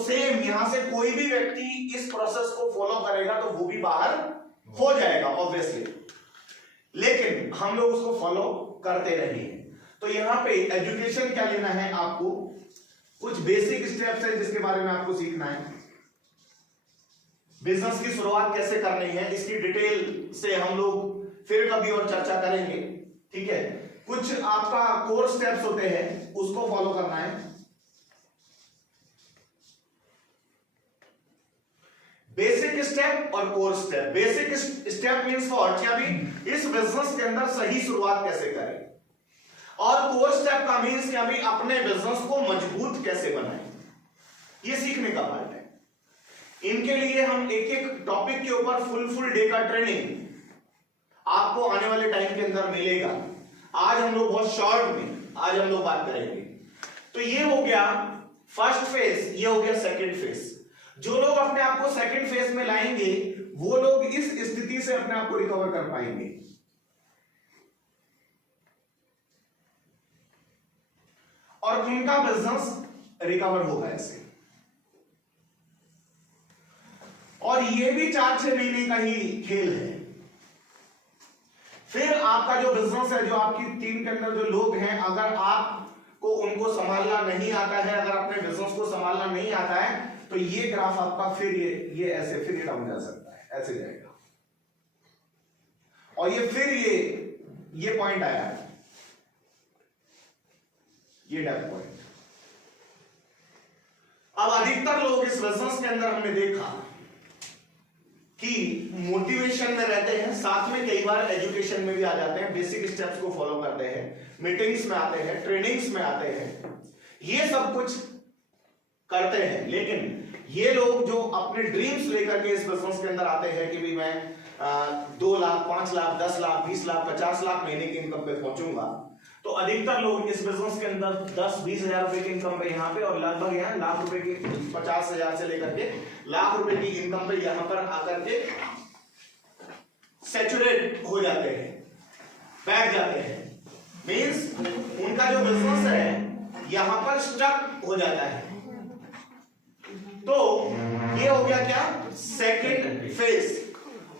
Same यहां से कोई भी व्यक्ति इस प्रोसेस को फॉलो करेगा तो वो भी बाहर हो जाएगा ऑब्वियसली, लेकिन हम लोग उसको फॉलो करते रहे। तो यहां पे एजुकेशन क्या लेना है आपको, कुछ बेसिक स्टेप्स है जिसके बारे में आपको सीखना है। बिजनेस की शुरुआत कैसे करनी है इसकी डिटेल से हम लोग फिर कभी और चर्चा करेंगे, ठीक है। कुछ आपका कोर स्टेप्स होते हैं उसको फॉलो करना है। बेसिक स्टेप और core step. Basic step means what, क्या भी इस बिजनेस के अंदर सही शुरुआत कैसे करें, और कोर स्टेप का मींस क्या भी अपने बिजनेस को मजबूत कैसे बनाएं, ये सीखने का पार्ट है। इनके लिए हम एक एक टॉपिक के ऊपर फुल डे का ट्रेनिंग आपको आने वाले टाइम के अंदर मिलेगा। आज हम लोग बहुत शॉर्ट में आज हम लोग बात करेंगे। तो ये हो गया फर्स्ट फेज, ये हो गया सेकंड फेज। जो लोग अपने आप को सेकंड फेज में लाएंगे वो लोग इस स्थिति से अपने आप को रिकवर कर पाएंगे। और उनका बिजनेस रिकवर होगा ऐसे। और ये भी 4-6 महीने का ही खेल है। फिर आपका जो बिजनेस है, जो आपकी टीम के अंदर जो लोग हैं, अगर आपको उनको संभालना नहीं आता है, अगर अपने बिजनेस को संभालना नहीं आता है, तो ये ग्राफ आपका फिर ये ऐसे फिर ये डाउन जा सकता है, ऐसे जाएगा। और ये फिर ये पॉइंट आया है, ये डेप्थ पॉइंट। अब अधिकतर लोग इस बिजनेस के अंदर हमने देखा कि मोटिवेशन में रहते हैं, साथ में कई बार एजुकेशन में भी आ जाते हैं, बेसिक स्टेप्स को फॉलो करते हैं, मीटिंग्स में आते हैं, ट्रेनिंग्स में आते हैं, ये सब कुछ करते हैं। लेकिन ये लोग जो अपने ड्रीम्स लेकर के इस बिजनेस के अंदर आते हैं कि भाई मैं 2 लाख 5 लाख 10 लाख 20 लाख 50 लाख महीने की इनकम पे पहुंचूंगा, तो अधिकतर लोग इस बिजनेस के अंदर 10-20 हजार रुपए की इनकम पे यहाँ पे, और लगभग यहाँ लाख रुपए की 50 हजार से लेकर के लाख रुपए की इनकम पे यहाँ पर आकर के सैचुरेट हो जाते हैं, बैठ जाते हैं। मींस उनका जो बिजनेस है यहाँ पर स्टक हो जाता है। तो ये हो गया क्या, सेकेंड फेज।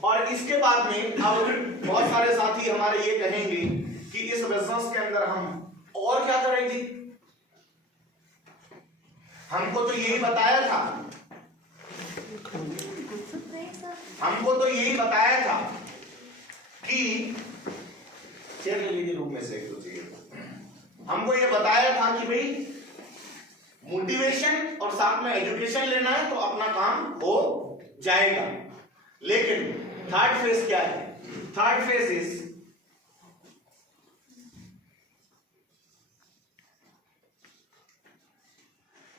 और इसके बाद में अब बहुत सारे साथी हमारे ये कहेंगे कि इस बिजनेस के अंदर हम और क्या करेंगे, हमको तो यही बताया था, हमको तो यही बताया था कि चेयर ले लीजिए रूम में से एक दो चीज। हमको ये बताया था कि भाई मोटिवेशन और साथ में एजुकेशन लेना है तो अपना काम हो जाएगा। लेकिन थर्ड फेज क्या है, third phase is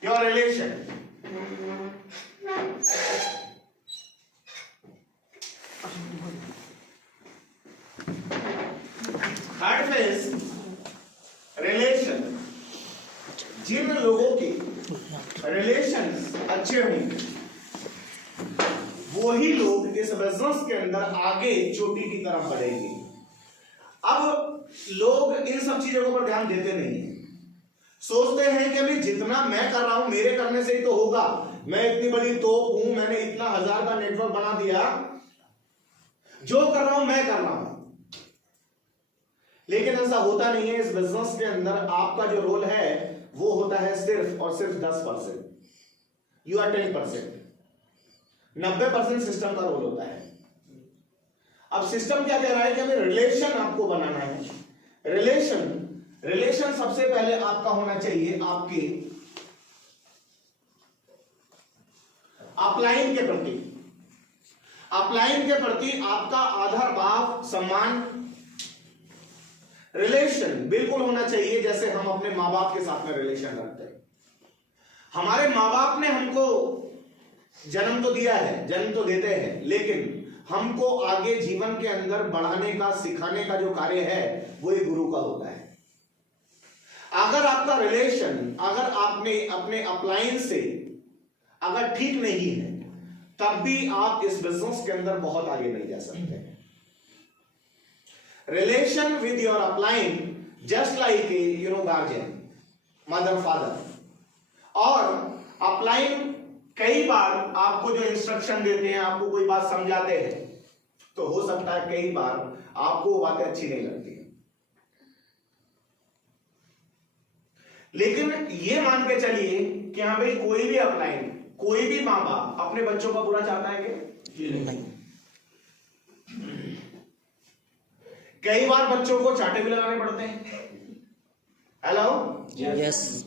your relation. Third phase relation. जिन लोगों के रिलेशंस अच्छे होंगे वही लोग इस बिजनेस के अंदर आगे चोटी की तरफ बढ़ेंगे। अब लोग इन सब चीजों पर ध्यान देते नहीं है, सोचते हैं कि अभी जितना मैं कर रहा हूं मेरे करने से ही तो होगा, मैं इतनी बड़ी तोप हूं, मैंने इतना 1000 का नेटवर्क बना दिया, जो कर रहा हूं मैं कर रहा हूं। लेकिन ऐसा होता नहीं है। इस बिजनेस के अंदर आपका जो रोल है वो होता है सिर्फ और सिर्फ 10%, यू आर 10%, 90% सिस्टम का रोल होता है। अब सिस्टम क्या कह रहा है कि हमें रिलेशन आपको बनाना है। रिलेशन सबसे पहले आपका होना चाहिए आपके अपलाइन के प्रति। अपलाइन के प्रति आपका आदर भाव सम्मान रिलेशन बिल्कुल होना चाहिए जैसे हम अपने माँ बाप के साथ में रिलेशन रखते हैं। हमारे माँ बाप ने हमको जन्म तो दिया है, जन्म तो देते हैं, लेकिन हमको आगे जीवन के अंदर बढ़ाने का, सिखाने का जो कार्य है वो एक गुरु का होता है। अगर आपका रिलेशन, अगर आपने अपने अपलाइन से अगर ठीक नहीं है, तब भी आप इस बिजनेस के अंदर बहुत आगे नहीं जा सकते। Relation with your upline just like a guardian, mother father, और अपलाइन कई बार आपको जो इंस्ट्रक्शन देते हैं, आपको कोई बात समझाते हैं, तो हो सकता है कई बार आपको वो बातें अच्छी नहीं लगती, लेकिन ये मान के चलिए कि हाँ भाई कोई भी अपलाइन, कोई भी मां बाप अपने बच्चों का बुरा चाहता है क्या? नहीं। कई बार बच्चों को चांटे भी लगाने पड़ते हैं। Hello, yes.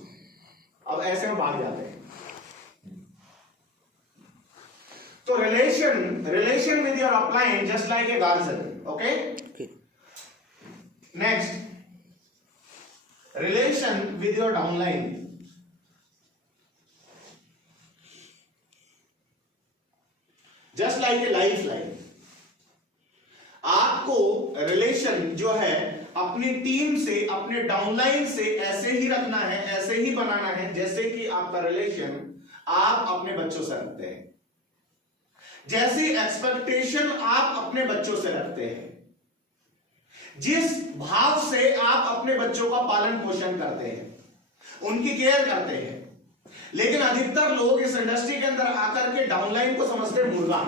अब ऐसे में भाग जाते हैं। तो relation with your upline just like a guardian, okay? Next, relation with your downline. Just like a life line. आपको रिलेशन जो है अपनी टीम से, अपने डाउनलाइन से ऐसे ही रखना है, ऐसे ही बनाना है जैसे कि आपका रिलेशन आप अपने बच्चों से रखते हैं, जैसी एक्सपेक्टेशन आप अपने बच्चों से रखते हैं, जिस भाव से आप अपने बच्चों का पालन पोषण करते हैं, उनकी केयर करते हैं। लेकिन अधिकतर लोग इस इंडस्ट्री के अंदर आकर के डाउनलाइन को समझते मुर्गा।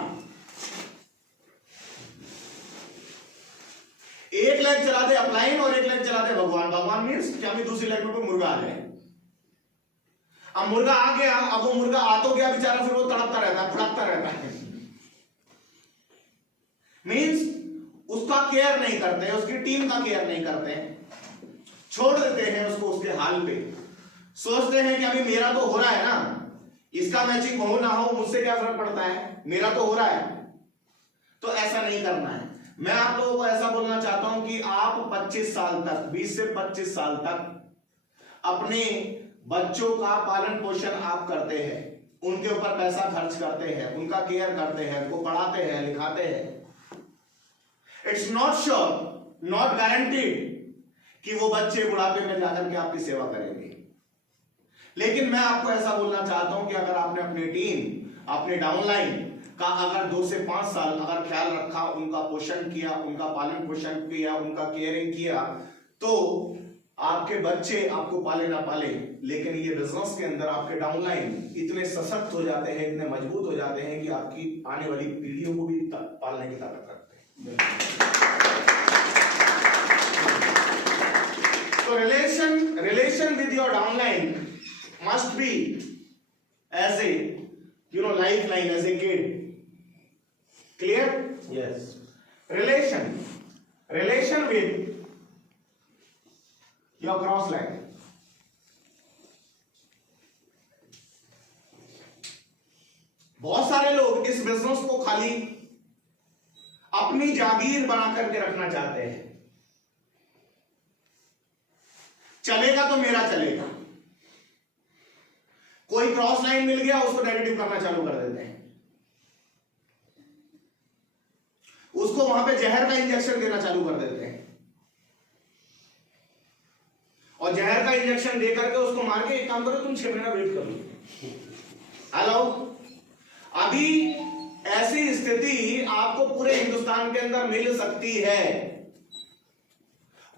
एक लेग चला दे अपलाइन और एक लेग चला दे भगवान। भगवान मीन्स क्या, भी दूसरी लेग में कोई मुर्गा आ जाए। अब मुर्गा आ गया, अब वो मुर्गा आ तो गया बेचारा, फिर वो तड़पता रहता है, फड़कता रहता है। मीन्स उसका केयर नहीं करते, उसकी टीम का केयर नहीं करते, छोड़ देते हैं उसको उसके हाल पे। सोचते हैं कि अभी मेरा तो हो रहा है ना, इसका मैचिंग हो ना हो मुझसे क्या फर्क पड़ता है, मेरा तो हो रहा है। तो ऐसा नहीं करना है। मैं आप लोगों को ऐसा बोलना चाहता हूं कि आप 25 साल तक, 20 से 25 साल तक अपने बच्चों का पालन पोषण आप करते हैं, उनके ऊपर पैसा खर्च करते हैं, उनका केयर करते हैं, उनको पढ़ाते हैं, लिखाते हैं। It's not sure, not guaranteed कि वो बच्चे बुढ़ापे में जाकर के आपकी सेवा करेंगे। लेकिन मैं आपको ऐसा बोलना चाहता हूं कि अगर आपने अपनी टीम, अपने डाउनलाइन का अगर 2 से 5 साल अगर ख्याल रखा, उनका पोषण किया, उनका पालन पोषण किया, उनका केयरिंग किया, तो आपके बच्चे आपको पाले ना पाले, लेकिन ये बिजनेस के अंदर आपके डाउनलाइन इतने सशक्त हो जाते हैं, इतने मजबूत हो जाते हैं कि आपकी आने वाली पीढ़ियों को भी पालने की ताकत रखते हैं। तो relation with your downline must be as a, lifeline, as a kid. Clear? Yes. Relation with your cross line. बहुत सारे लोग इस बिजनेस को खाली अपनी जागीर बना करके रखना चाहते हैं। चलेगा तो मेरा चलेगा। कोई क्रॉस लाइन मिल गया, उसको नेगेटिव करना चालू कर देते हैं, उसको वहां पे जहर का इंजेक्शन देना चालू कर देते हैं, और जहर का इंजेक्शन दे करके उसको मार के एक काम करो, तुम 6 महीना वेट कर लो। हेलो, अभी ऐसी स्थिति आपको पूरे हिंदुस्तान के अंदर मिल सकती है।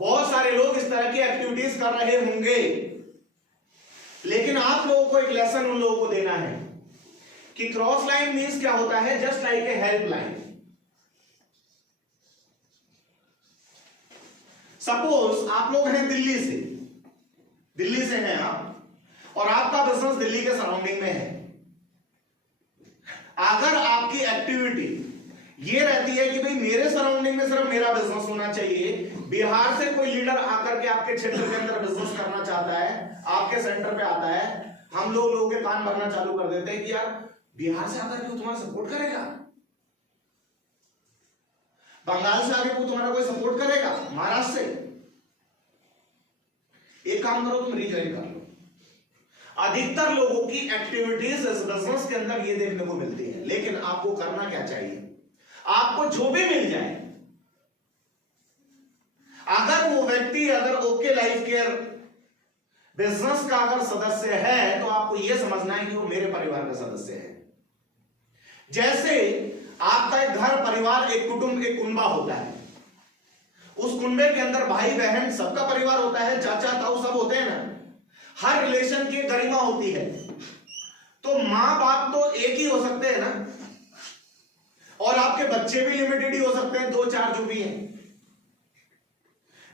बहुत सारे लोग इस तरह की एक्टिविटीज कर रहे होंगे, लेकिन आप लोगों को एक लेसन उन लोगों को देना है कि क्रॉस लाइन मींस क्या होता है। जस्ट लाइक ए हेल्प लाइन। सपोज आप लोग हैं दिल्ली से हैं आप, और आपका बिजनेस दिल्ली के सराउंडिंग में है। अगर आपकी एक्टिविटी ये रहती है कि भाई मेरे सराउंडिंग में सिर्फ मेरा बिजनेस होना चाहिए, बिहार से कोई लीडर आकर के आपके क्षेत्र के अंदर बिजनेस करना चाहता है, आपके सेंटर पे आता है, हम लोगों के कान भरना चालू कर देते हैं कि यार बिहार से आकर के वो तुम्हारा सपोर्ट करेगा, बंगाल से आके वो तुम्हारा कोई सपोर्ट करेगा, महाराष्ट्र से। एक काम करो, तुम रिज्वाइन कर लो। अधिकतर लोगों की एक्टिविटीज इस बिजनेस के अंदर ये देखने को मिलती है। लेकिन आपको करना क्या चाहिए? आपको जो भी मिल जाए, अगर वो व्यक्ति अगर ओके लाइफ केयर बिजनेस का अगर सदस्य है, तो आपको यह समझना है कि वो मेरे परिवार का सदस्य है। जैसे आपका एक घर परिवार, एक कुटुंब, एक कुनबा होता है, उस कुनबे के अंदर भाई बहन सबका परिवार होता है, चाचा ताऊ सब होते हैं ना, हर रिलेशन की गरिमा होती है। तो मां बाप तो एक ही हो सकते हैं ना, और आपके बच्चे भी लिमिटेड ही हो सकते हैं, 2-4 जो भी हैं।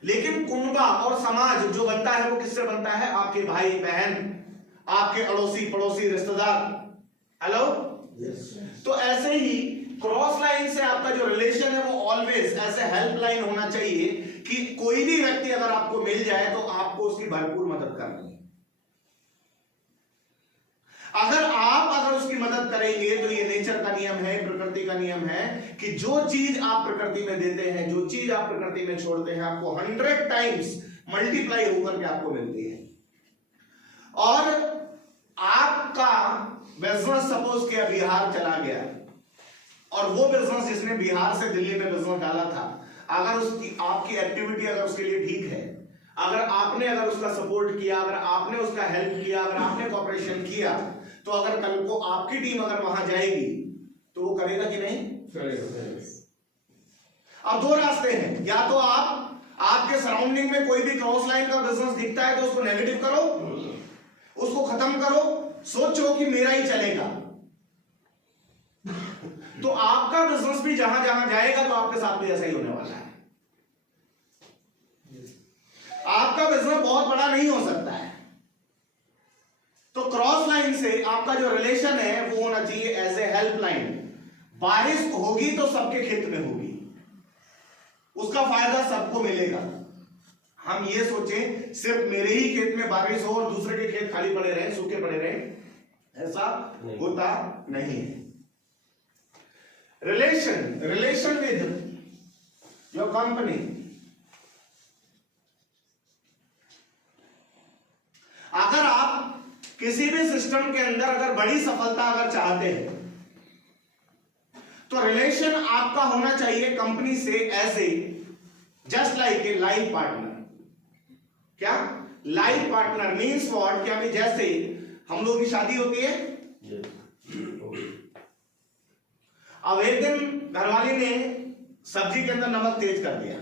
लेकिन कुनबा और समाज जो बनता है वो किससे बनता है? आपके भाई बहन, आपके अड़ोसी पड़ोसी रिश्तेदार। हेलो, तो ऐसे ही क्रॉस लाइन से आपका जो रिलेशन है वो ऑलवेज ऐसे हेल्प लाइन होना चाहिए कि कोई भी व्यक्ति अगर आपको मिल जाए तो आपको उसकी भरपूर मदद करनी है। अगर उसकी मदद करेंगे तो ये नेचर का नियम है, प्रकृति का नियम है कि जो चीज आप प्रकृति में देते हैं, जो चीज आप प्रकृति में छोड़ते हैं, आपको 100 टाइम्स मल्टीप्लाई होकर के आपको मिलती है। और आपका बिजनेस सपोज किया बिहार चला गया, और वो बिजनेस जिसने बिहार से दिल्ली में बिजनेस डाला था, अगर उसकी आपकी एक्टिविटी अगर उसके लिए ठीक है, अगर उसका सपोर्ट किया, अगर आपने उसका हेल्प किया, अगर आपने कोऑपरेशन किया, तो अगर कल को आपकी टीम अगर वहां जाएगी तो वो करेगा कि नहीं? अब 2 रास्ते हैं, या तो आपके सराउंडिंग में कोई भी क्रॉस लाइन का बिजनेस दिखता है तो उसको नेगेटिव करो, उसको खत्म करो, सोचो कि मेरा ही चलेगा, तो आपका बिजनेस भी जहां जहां जाएगा तो आपके साथ भी ऐसा ही होने वाला है। आपका बिजनेस बहुत बड़ा नहीं हो सकता है। तो क्रॉस लाइन से आपका जो रिलेशन है वो होना चाहिए एज ए हेल्प लाइन। बारिश होगी तो सबके खेत में होगी, उसका फायदा सबको मिलेगा। हम ये सोचें सिर्फ मेरे ही खेत में बारिश हो और दूसरे के खेत खाली पड़े रहे, सूखे पड़े रहे, ऐसा होता नहीं है। Relation with your company. अगर आप किसी भी सिस्टम के अंदर अगर बड़ी सफलता अगर चाहते हैं तो रिलेशन आपका होना चाहिए कंपनी से as a just like a life partner. क्या लाइफ पार्टनर मीन्स व्हाट? क्या भी जैसे हम लोग की शादी होती है, अब एक दिन घरवाली ने सब्जी के अंदर नमक तेज कर दिया,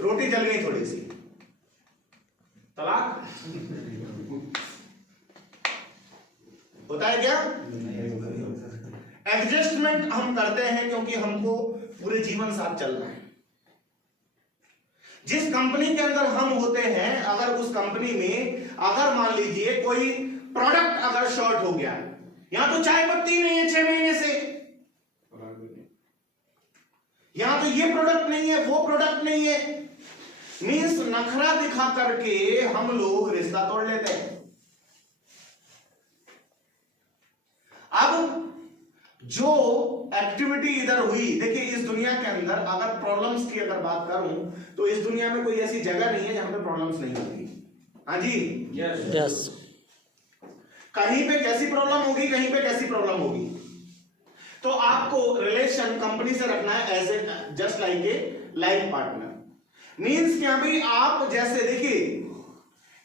रोटी जल गई थोड़ी सी, तलाक होता है क्या? एडजस्टमेंट हम करते हैं क्योंकि हमको पूरे जीवन साथ चलना है। जिस कंपनी के अंदर हम होते हैं, अगर उस कंपनी में अगर मान लीजिए कोई प्रोडक्ट अगर शॉर्ट हो गया, यहां तो चाय पत्ती नहीं है 6 महीने से, यहां तो ये प्रोडक्ट नहीं है, वो प्रोडक्ट नहीं है, मीन्स नखरा दिखा करके हम लोग रिश्ता तोड़ लेते हैं। अब जो एक्टिविटी इधर हुई, देखिए इस दुनिया के अंदर अगर प्रॉब्लम्स की अगर बात करूं तो इस दुनिया में कोई ऐसी जगह नहीं है जहां पे प्रॉब्लम्स नहीं होती। हाँ जी, यस। कहीं पे कैसी प्रॉब्लम होगी, कहीं पे कैसी प्रॉब्लम होगी। तो आपको रिलेशन कंपनी से रखना है as a just like a life partner. Means क्या भाई, आप जैसे देखिए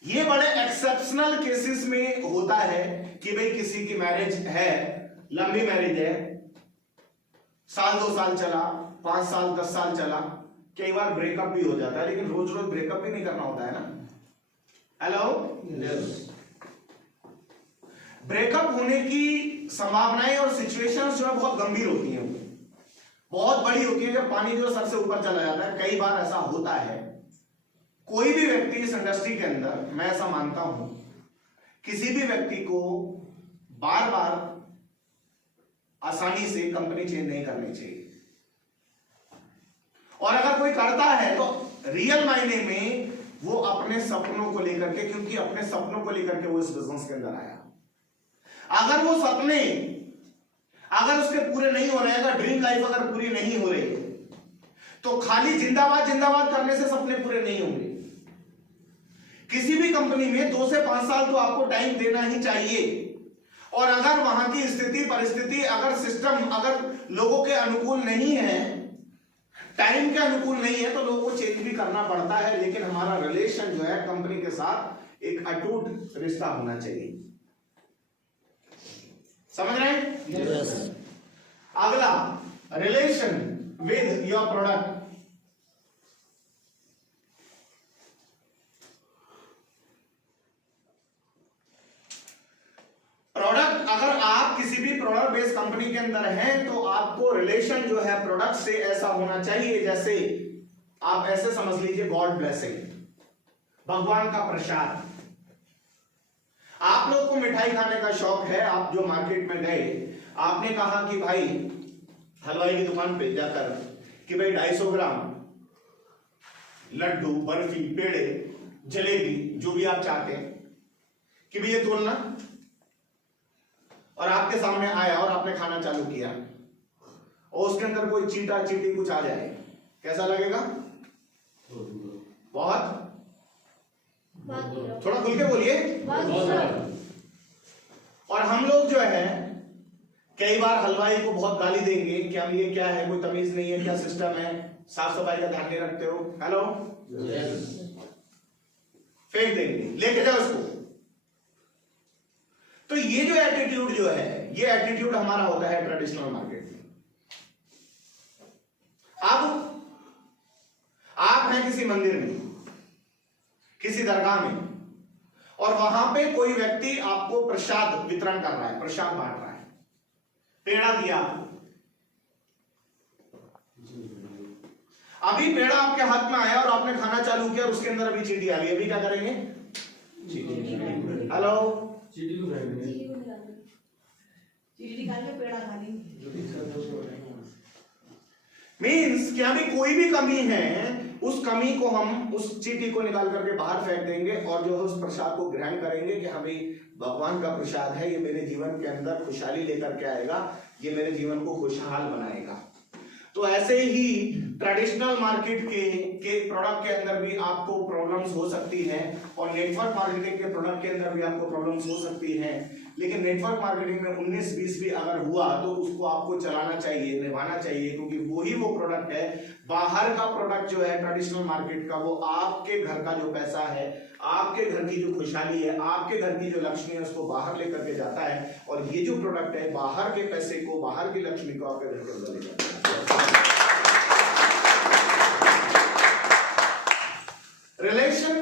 ये बड़े एक्सेप्शनल केसेस में होता है कि भाई किसी की मैरिज है, लंबी मैरिज है, 1-2 साल चला, 5 साल 10 साल चला, कई बार ब्रेकअप भी हो जाता है, लेकिन रोज रोज ब्रेकअप भी नहीं करना होता है ना। हेलो, ब्रेकअप होने की संभावनाएं और सिचुएशंस जो है बहुत गंभीर होती हैं, बहुत बड़ी होती है, जब पानी जो सर से ऊपर चला जाता है। कई बार ऐसा होता है। कोई भी व्यक्ति इस इंडस्ट्री के अंदर, मैं ऐसा मानता हूं, किसी भी व्यक्ति को बार बार आसानी से कंपनी चेंज नहीं करनी चाहिए, और अगर कोई करता है तो रियल मायने में वो अपने सपनों को लेकर के, क्योंकि अपने सपनों को लेकर के वो इस बिजनेस के अंदर आया। अगर वो सपने अगर उसके पूरे नहीं हो रहे हैं, अगर ड्रीम लाइफ अगर पूरी नहीं हो रही, तो खाली जिंदाबाद जिंदाबाद करने से सपने पूरे नहीं होंगे। किसी भी कंपनी में 2 से 5 साल तो आपको टाइम देना ही चाहिए, और अगर वहां की स्थिति परिस्थिति, अगर सिस्टम अगर लोगों के अनुकूल नहीं है, टाइम के अनुकूल नहीं है, तो लोगों को चेंज भी करना पड़ता है। लेकिन हमारा रिलेशन जो है कंपनी के साथ एक अटूट रिश्ता होना चाहिए। समझ रहे हैं? yes. अगला, relation with your product. Order based company के अंदर हैं तो आपको रिलेशन जो है प्रोडक्ट से ऐसा होना चाहिए जैसे आप ऐसे समझ लीजिए गॉड ब्लेसिंग, भगवान का प्रसाद। आप लोग को मिठाई खाने का शौक है, आप जो मार्केट में गए, आपने कहा कि भाई हलवाई की दुकान पे जाकर कि भाई 250 ग्राम लड्डू, बर्फी, पेड़े, जलेबी, जो भी आप चाहते हैं कि भाई ये तोलना, और आपके सामने आया और आपने खाना चालू किया और उसके अंदर कोई चीटा चीटी कुछ आ जाए, कैसा लगेगा? बहुत, थोड़ा खुल के बोलिए। और हम लोग जो है कई बार हलवाई को बहुत गाली देंगे कि हम ये क्या है, कोई तमीज नहीं है, क्या सिस्टम है, साफ सफाई का ध्यान नहीं रखते हो, हेलो, फेंक देंगे, लेके जाओ उसको। तो ये जो एटीट्यूड जो है, ये एटीट्यूड हमारा होता है ट्रेडिशनल मार्केट में। अब आप हैं किसी मंदिर में, किसी दरगाह में, और वहां पे कोई व्यक्ति आपको प्रसाद वितरण कर रहा है, प्रसाद बांट रहा है, पेड़ा दिया, अभी पेड़ा आपके हाथ में आया और आपने खाना चालू किया और उसके अंदर अभी चीटी आ गई, अभी क्या करेंगे? हेलो, चीटी को फेंकेंगे, चीटी निकाल के पेड़ा खा लेंगे। मीन्स कि अभी कोई भी कमी है, उस कमी को हम उस चीटी को निकाल करके बाहर फेंक देंगे और जो है उस प्रसाद को ग्रहण करेंगे कि हमें भगवान का प्रसाद है, ये मेरे जीवन के अंदर खुशहाली लेकर के आएगा, ये मेरे जीवन को खुशहाल बनाएगा। तो ऐसे ही ट्रेडिशनल मार्केट के प्रोडक्ट के अंदर भी आपको प्रॉब्लम्स हो सकती हैं और नेटवर्क मार्केटिंग के प्रोडक्ट के अंदर भी आपको प्रॉब्लम्स हो सकती हैं। लेकिन नेटवर्क मार्केटिंग में 19-20 भी अगर हुआ तो उसको आपको चलाना चाहिए, निभाना चाहिए, क्योंकि वही वो प्रोडक्ट है। बाहर का प्रोडक्ट जो है ट्रेडिशनल मार्केट का, वो आपके घर का जो पैसा है, आपके घर की जो खुशहाली है, आपके घर की जो लक्ष्मी है, उसको बाहर लेकर के जाता है। और ये जो प्रोडक्ट है बाहर के पैसे को, बाहर की लक्ष्मी को आपके घर के अंदर ले जाता है। रिलेशन